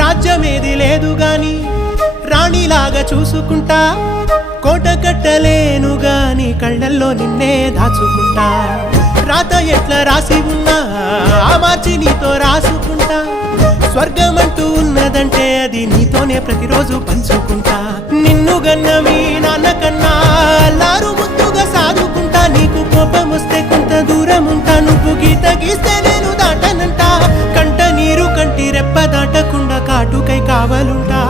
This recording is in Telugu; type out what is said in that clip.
రాజ్యమేది లేదు గాని రాణిలాగా చూసుకుంటా, కోట కట్టలేను గాని కళ్ళల్లో నిన్నే దాచుకుంటా. రాత ఎట్లా రాసి ఉన్నా ఆ మార్చి నీతో రాసుకుంటా. స్వర్గమంటూ ఉన్నదంటే అది నీతోనే ప్రతిరోజు పంచుకుంటా. నిన్ను గన్న మీ నాన్న కన్నా అల్లారు ముద్దుగా సాదుకుంటా. నీకు కోపం వస్తే కొంత దూరం ఉంటా, నువ్వు గీత గీస్తే నేను దాటనంటా. కంట నీరు కంటి రెప్ప దాటకుండా కాటుకై కావాలుంటా.